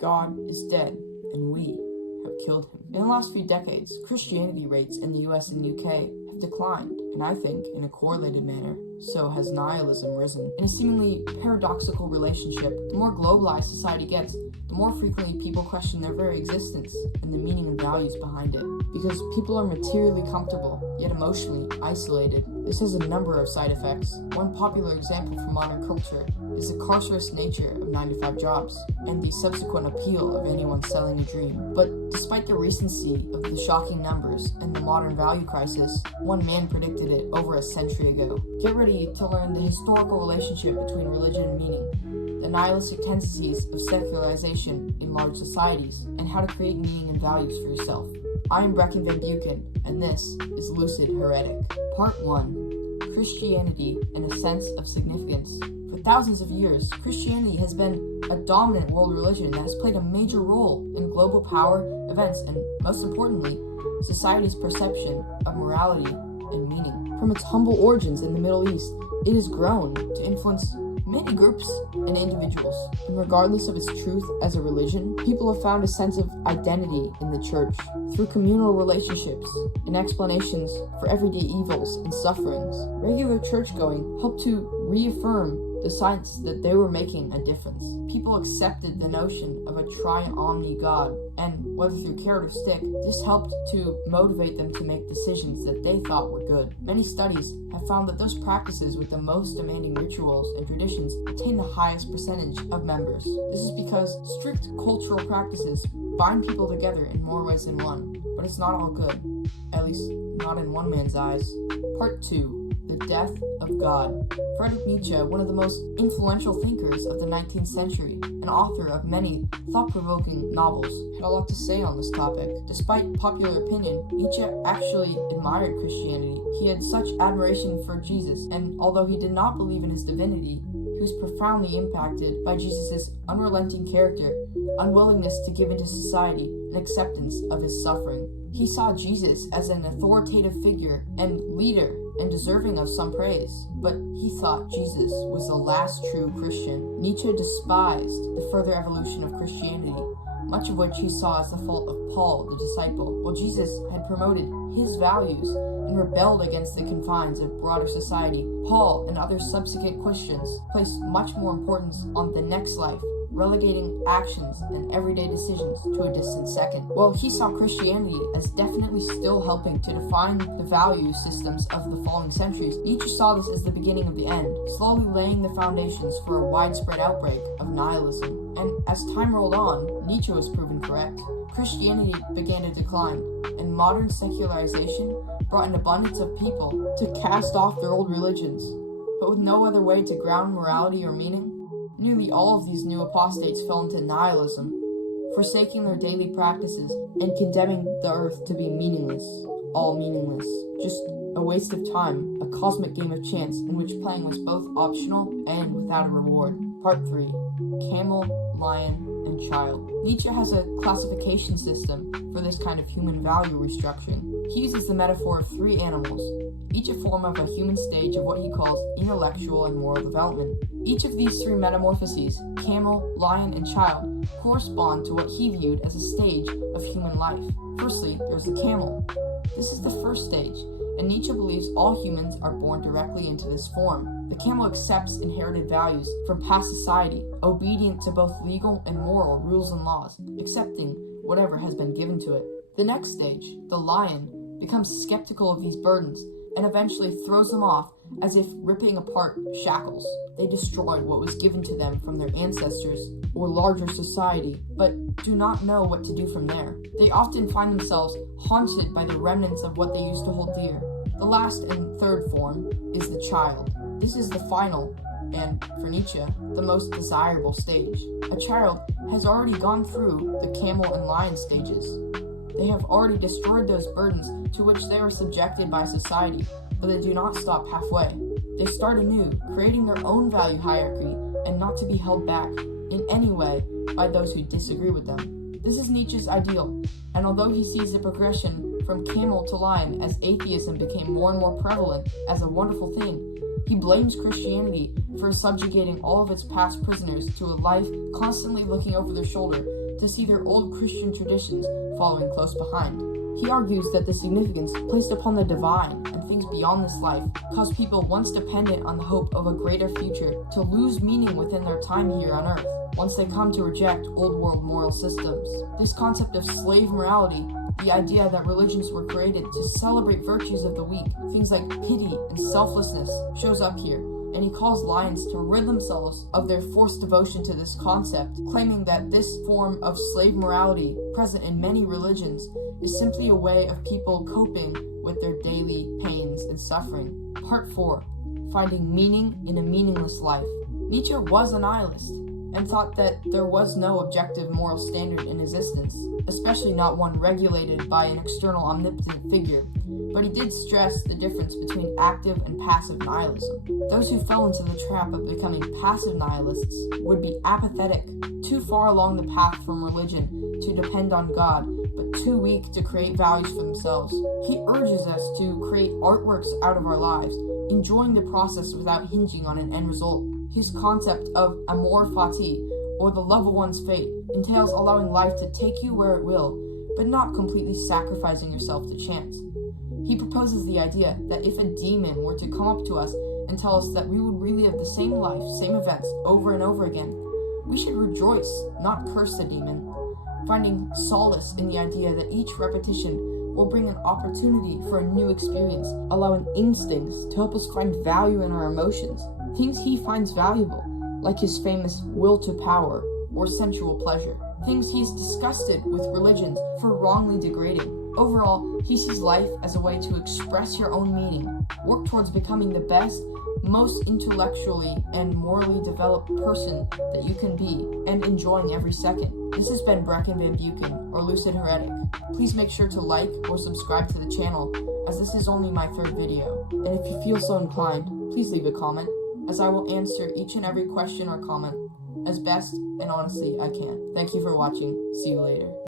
God is dead, and we have killed him. In the last few decades, Christianity rates in the US and UK have declined, and I think, in a correlated manner, so has nihilism risen. In a seemingly paradoxical relationship, the more globalized society gets, the more frequently people question their very existence and the meaning and values behind it. Because people are materially comfortable, yet emotionally isolated. This has a number of side effects. One popular example from modern culture is the carcerous nature of 9-to-5 jobs, and the subsequent appeal of anyone selling a dream. But despite the recency of the shocking numbers and the modern value crisis, one man predicted it over a century ago. Get ready to learn the historical relationship between religion and meaning, the nihilistic tendencies of secularization in large societies, and how to create meaning and values for yourself. I am Brecken Van Buchen, and this is Lucid Heretic. Part 1. Christianity and a Sense of Significance. For thousands of years, Christianity has been a dominant world religion that has played a major role in global power, events, and, most importantly, society's perception of morality and meaning. From its humble origins in the Middle East, it has grown to influence many groups and individuals. And regardless of its truth as a religion, people have found a sense of identity in the church through communal relationships and explanations for everyday evils and sufferings. Regular church-going helped to reaffirm the science that they were making a difference. People accepted the notion of a tri-omni God, and whether through carrot or stick, this helped to motivate them to make decisions that they thought were good. Many studies have found that those practices with the most demanding rituals and traditions attain the highest percentage of members. This is because strict cultural practices bind people together in more ways than one, but it's not all good, at least not in one man's eyes. Part 2. The Death of God. Friedrich Nietzsche, one of the most influential thinkers of the 19th century, and author of many thought-provoking novels, had a lot to say on this topic. Despite popular opinion, Nietzsche actually admired Christianity. He had such admiration for Jesus, and although he did not believe in his divinity, he was profoundly impacted by Jesus' unrelenting character, unwillingness to give into society, and acceptance of his suffering. He saw Jesus as an authoritative figure and leader and deserving of some praise, but he thought Jesus was the last true Christian. Nietzsche despised the further evolution of Christianity, much of which he saw as the fault of Paul, the disciple, while Jesus had promoted his values and rebelled against the confines of broader society. Paul and other subsequent Christians placed much more importance on the next life, relegating actions and everyday decisions to a distant second. While he saw Christianity as definitely still helping to define the value systems of the following centuries, Nietzsche saw this as the beginning of the end, slowly laying the foundations for a widespread outbreak of nihilism. And as time rolled on, Nietzsche was proven correct. Christianity began to decline, and modern secularization brought an abundance of people to cast off their old religions. But with no other way to ground morality or meaning, nearly all of these new apostates fell into nihilism, forsaking their daily practices and condemning the earth to be meaningless, all meaningless, just a waste of time, a cosmic game of chance in which playing was both optional and without a reward. Part 3. Camel, Lion, and Child. Nietzsche has a classification system for this kind of human value restructuring. He uses the metaphor of 3 animals, each a form of a human stage of what he calls intellectual and moral development. Each of these 3 metamorphoses, camel, lion, and child, correspond to what he viewed as a stage of human life. Firstly, there's the camel. This is the first stage, and Nietzsche believes all humans are born directly into this form. The camel accepts inherited values from past society, obedient to both legal and moral rules and laws, accepting whatever has been given to it. The next stage, the lion, becomes skeptical of these burdens and eventually throws them off as if ripping apart shackles. They destroy what was given to them from their ancestors or larger society, but do not know what to do from there. They often find themselves haunted by the remnants of what they used to hold dear. The last and third form is the child. This is the final, and for Nietzsche, the most desirable stage. A child has already gone through the camel and lion stages. They have already destroyed those burdens to which they are subjected by society, but they do not stop halfway. They start anew, creating their own value hierarchy and not to be held back in any way by those who disagree with them. This is Nietzsche's ideal, and although he sees the progression from camel to lion as atheism became more and more prevalent as a wonderful thing, he blames Christianity for subjugating all of its past prisoners to a life constantly looking over their shoulder to see their old Christian traditions following close behind. He argues that the significance placed upon the divine and things beyond this life cause people once dependent on the hope of a greater future to lose meaning within their time here on earth once they come to reject old world moral systems. This concept of slave morality, the idea that religions were created to celebrate virtues of the weak, things like pity and selflessness, shows up here, and he calls lions to rid themselves of their forced devotion to this concept, claiming that this form of slave morality, present in many religions, is simply a way of people coping with their daily pains and suffering. Part 4. Finding meaning in a meaningless life. Nietzsche was a nihilist, and thought that there was no objective moral standard in existence, especially not one regulated by an external omnipotent figure, but he did stress the difference between active and passive nihilism. Those who fell into the trap of becoming passive nihilists would be apathetic, too far along the path from religion to depend on God, but too weak to create values for themselves. He urges us to create artworks out of our lives, enjoying the process without hinging on an end result. His concept of amor fati, or the love of one's fate, entails allowing life to take you where it will, but not completely sacrificing yourself to chance. He proposes the idea that if a demon were to come up to us and tell us that we would relive the same life, same events, over and over again, we should rejoice, not curse the demon, finding solace in the idea that each repetition will bring an opportunity for a new experience, allowing instincts to help us find value in our emotions, things he finds valuable, like his famous will to power or sensual pleasure, things he's disgusted with religions for wrongly degrading. Overall, he sees life as a way to express your own meaning, work towards becoming the best, most intellectually and morally developed person that you can be, and enjoying every second. This has been Brecken Van Buchen, or Lucid Heretic. Please make sure to like or subscribe to the channel, as this is only my 3rd video. And if you feel so inclined, please leave a comment, as I will answer each and every question or comment as best and honestly I can. Thank you for watching. See you later.